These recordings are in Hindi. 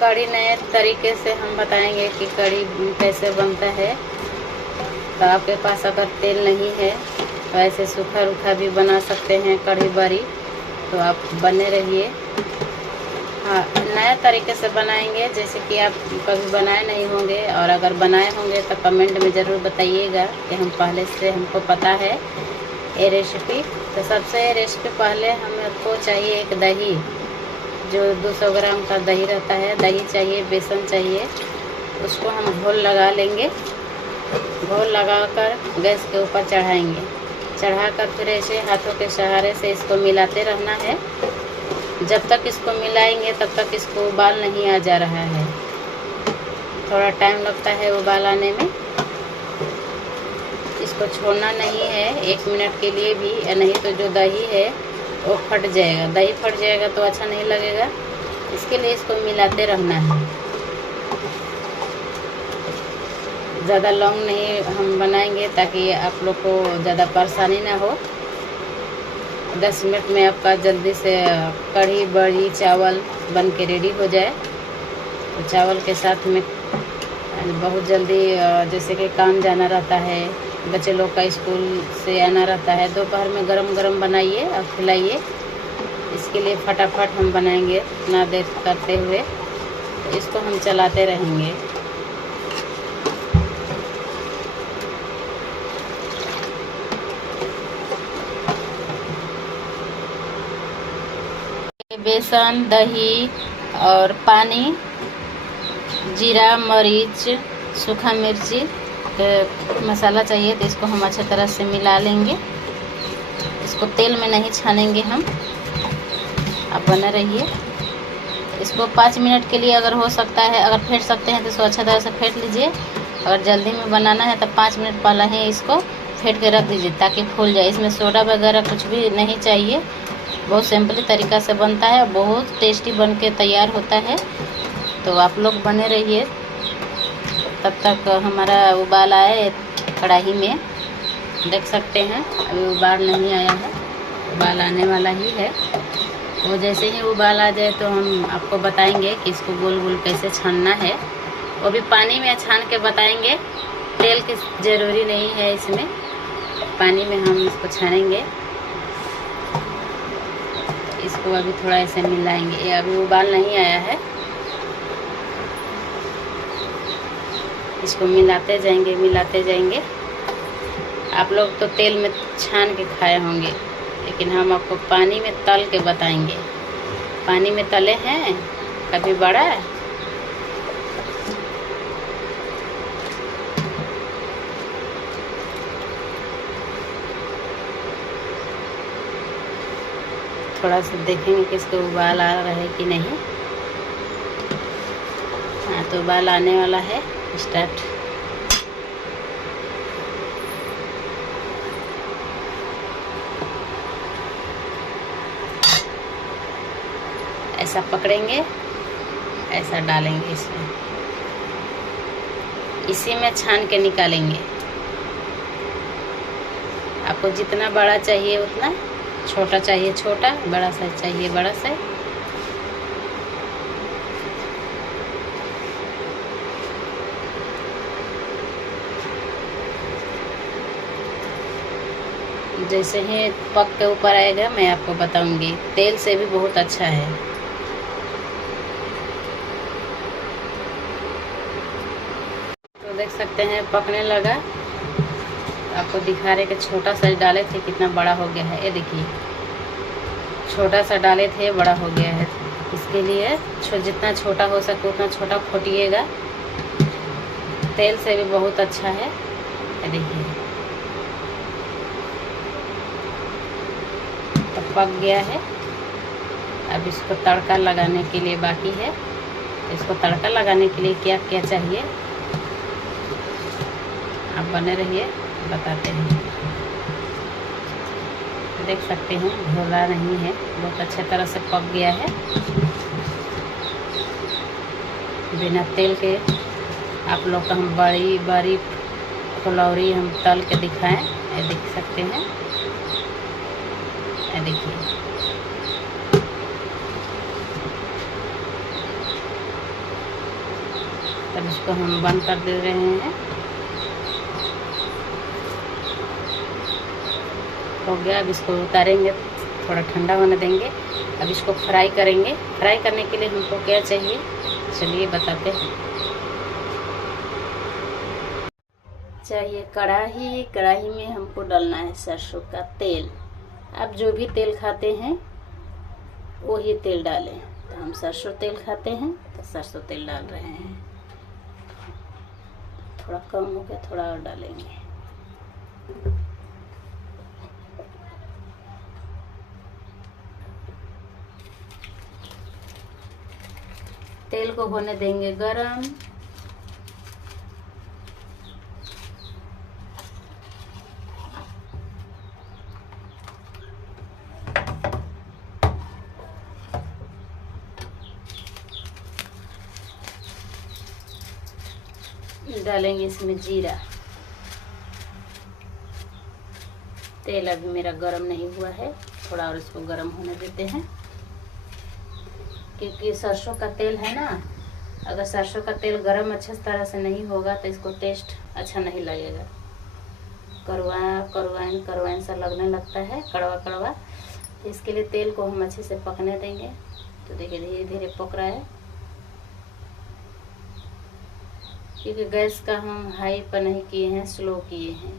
कढ़ी नए तरीके से हम बताएंगे कि कढ़ी कैसे बनता है। तो आपके पास अगर तेल नहीं है तो ऐसे सूखा रूखा भी बना सकते हैं कढ़ी बड़ी। तो आप बने रहिए। हाँ, नया तरीके से बनाएंगे जैसे कि आप कभी बनाए नहीं होंगे, और अगर बनाए होंगे तो कमेंट में ज़रूर बताइएगा कि हम पहले से हमको पता है ये रेसिपी। तो सबसे रेसिपी पहले हमको चाहिए एक दही, जो 200 ग्राम का दही रहता है। दही चाहिए, बेसन चाहिए। उसको हम घोल लगा लेंगे। घोल लगाकर गैस के ऊपर चढ़ाएंगे। चढ़ाकर फिर ऐसे हाथों के सहारे से इसको मिलाते रहना है। जब तक इसको मिलाएंगे तब तक इसको उबाल नहीं आ जा रहा है। थोड़ा टाइम लगता है उबाल आने में। इसको छोड़ना नहीं है 1 मिनट के लिए भी, या नहीं तो जो दही है वो फट जाएगा। दही फट जाएगा तो अच्छा नहीं लगेगा। इसके लिए इसको मिलाते रहना है। ज़्यादा लॉन्ग नहीं हम बनाएंगे ताकि आप लोग को ज़्यादा परेशानी ना हो। 10 मिनट में आपका जल्दी से कढ़ी बड़ी चावल बन के रेडी हो जाए। तो चावल के साथ में बहुत जल्दी जैसे कि काम जाना रहता है, बच्चे लोग का स्कूल से आना रहता है, दोपहर में गरम गरम बनाइए और खिलाइए। इसके लिए फटाफट हम बनाएंगे ना देर करते हुए। इसको हम चलाते रहेंगे। बेसन, दही और पानी, जीरा, मरीच, सूखा मिर्ची के मसाला चाहिए। तो इसको हम अच्छे तरह से मिला लेंगे। इसको तेल में नहीं छानेंगे हम। आप बने रहिए। इसको 5 मिनट के लिए अगर हो सकता है, अगर फेंट सकते हैं तो इसको अच्छा तरह से फेंट लीजिए। अगर जल्दी में बनाना है तो 5 मिनट पहले ही इसको फेंट के रख दीजिए ताकि फूल जाए। इसमें सोडा वगैरह कुछ भी नहीं चाहिए। बहुत सिंपली तरीका से बनता है, बहुत टेस्टी बन के तैयार होता है। तो आप लोग बने रहिए। तब तक हमारा उबाल आए कढ़ाई में, देख सकते हैं अभी उबाल नहीं आया है, उबाल आने वाला ही है। वो जैसे ही उबाल आ जाए तो हम आपको बताएंगे कि इसको गोल गोल कैसे छानना है। वो भी पानी में छान के बताएंगे। तेल की ज़रूरी नहीं है इसमें, पानी में हम इसको छानेंगे। इसको अभी थोड़ा ऐसे मिलाएंगे। ये अभी उबाल नहीं आया है। इसको मिलाते जाएंगे, मिलाते जाएंगे। आप लोग तो तेल में छान के खाए होंगे, लेकिन हम आपको पानी में तल के बताएंगे। पानी में तले हैं कभी बड़ा? थोड़ा सा देखेंगे कि इसको उबाल आ रहा है कि नहीं। हाँ, तो उबाल आने वाला है। स्टार्ट। ऐसा पकड़ेंगे, ऐसा डालेंगे इसमें, इसी में छान के निकालेंगे। आपको जितना बड़ा चाहिए उतना, छोटा चाहिए छोटा, बड़ा साइज चाहिए बड़ा साइज। जैसे ही पक के ऊपर आएगा मैं आपको बताऊंगी। तेल से भी बहुत अच्छा है। तो देख सकते हैं पकने लगा। आपको दिखा रहे कि छोटा साइज डाले थे कितना बड़ा हो गया है। ये देखिए, छोटा सा डाले थे बड़ा हो गया है। इसके लिए जितना छोटा हो सके उतना छोटा खोटिएगा। तेल से भी बहुत अच्छा है। ये देखिए तो पक गया है। अब इसको तड़का लगाने के लिए बाकी है। इसको तड़का लगाने के लिए क्या क्या चाहिए आप बने रहिए, बताते हैं। देख सकते हैं घोला नहीं है, बहुत अच्छे तरह से पक गया है। बिना तेल के आप लोग को हम बड़ी बड़ी फुलौरी हम तल के दिखाएं। ये देख सकते हैं। ये देखिए अब इसको हम बंद कर दे रहे हैं। हो गया, अब इसको उतारेंगे, थोड़ा ठंडा होने देंगे। अब इसको फ्राई करेंगे। फ्राई करने के लिए हमको क्या चाहिए, चलिए बताते हैं। चाहिए कढ़ाई। कढ़ाई में हमको डालना है सरसों का तेल। आप जो भी तेल खाते हैं वही तेल डालें। तो हम सरसों तेल खाते हैं तो सरसों तेल डाल रहे हैं। थोड़ा कम हो गया, थोड़ा और डालेंगे। तेल को होने देंगे गरम। डालेंगे इसमें जीरा। तेल अभी मेरा गरम नहीं हुआ है, थोड़ा और इसको गरम होने देते हैं, क्योंकि सरसों का तेल है ना। अगर सरसों का तेल गरम अच्छे तरह से नहीं होगा तो इसको टेस्ट अच्छा नहीं लगेगा। करवाइन सा लगने लगता है, कड़वा कड़वा। इसके लिए तेल को हम अच्छे से पकने देंगे। तो देखिए धीरे धीरे पक रहा है, क्योंकि गैस का हम हाई पर नहीं किए हैं, स्लो किए हैं।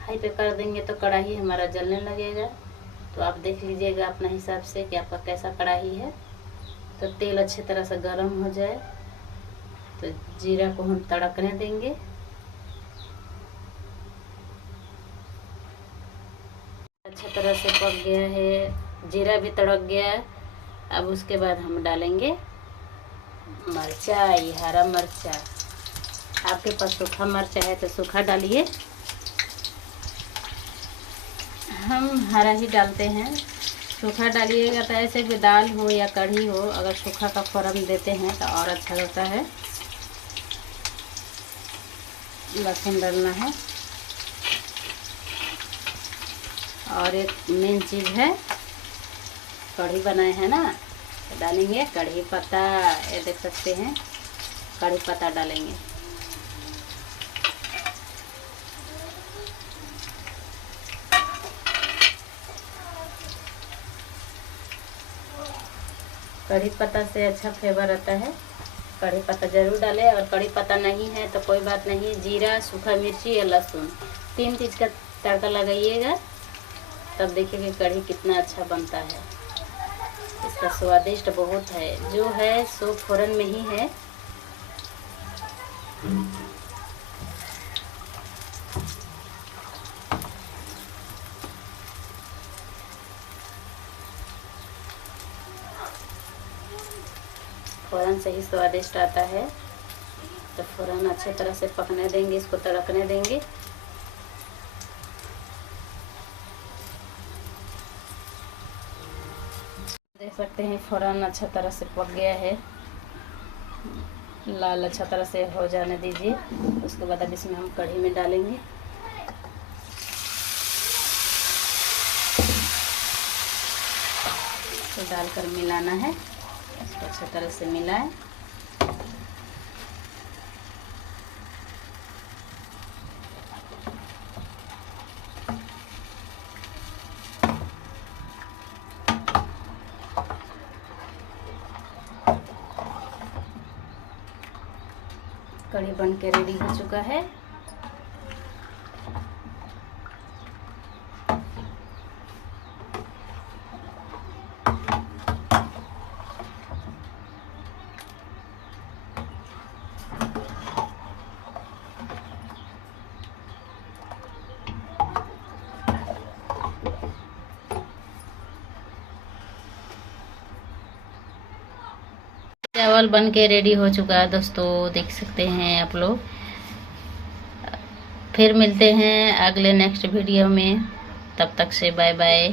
हाई पे कर देंगे तो कढ़ाई हमारा जलने लगेगा। तो आप देख लीजिएगा अपने हिसाब से कि आपका कैसा कढ़ाई है। तो तेल अच्छी तरह से गर्म हो जाए तो जीरा को हम तड़कने देंगे। अच्छा तरह से पक गया है, जीरा भी तड़क गया है। अब उसके बाद हम डालेंगे मरचा, ये हरा मरचा। आपके पास सूखा मरचा है तो सूखा डालिए, हम हरा ही डालते हैं। सूखा डालिएगा तो ऐसे भी दाल हो या कढ़ी हो, अगर सूखा का फोरन देते हैं तो और अच्छा होता है। लहसुन डालना है, और एक मेन चीज़ है, कढ़ी बनाए हैं ना, तो डालेंगे कढ़ी पत्ता। ये देख सकते हैं, कढ़ी पत्ता डालेंगे। कढ़ी पत्ता से अच्छा फ्लेवर आता है, कढ़ी पत्ता ज़रूर डालें। और कढ़ी पत्ता नहीं है तो कोई बात नहीं, जीरा, सूखा मिर्ची या लहसुन, 3 चीज़ का तड़का लगाइएगा, तब देखिए कि कढ़ी कितना अच्छा बनता है। इसका स्वादिष्ट बहुत है, जो है सो फोरन में ही है। फ़ौरन से ही स्वादिष्ट आता है। तो फ़ौरन अच्छे तरह से पकने देंगे, इसको तड़कने देंगे। देख सकते हैं फ़ौरन अच्छा तरह से पक गया है, लाल अच्छा तरह से हो जाने दीजिए। उसके बाद अब इसमें हम कढ़ी में डालेंगे। तो डालकर मिलाना है, इसको अच्छी तरह से मिलाएं। कढ़ी बन के रेडी हो चुका है। चावल बन के रेडी हो चुका है दोस्तों, देख सकते हैं आप लोग। फिर मिलते हैं अगले नेक्स्ट वीडियो में, तब तक से बाय बाय।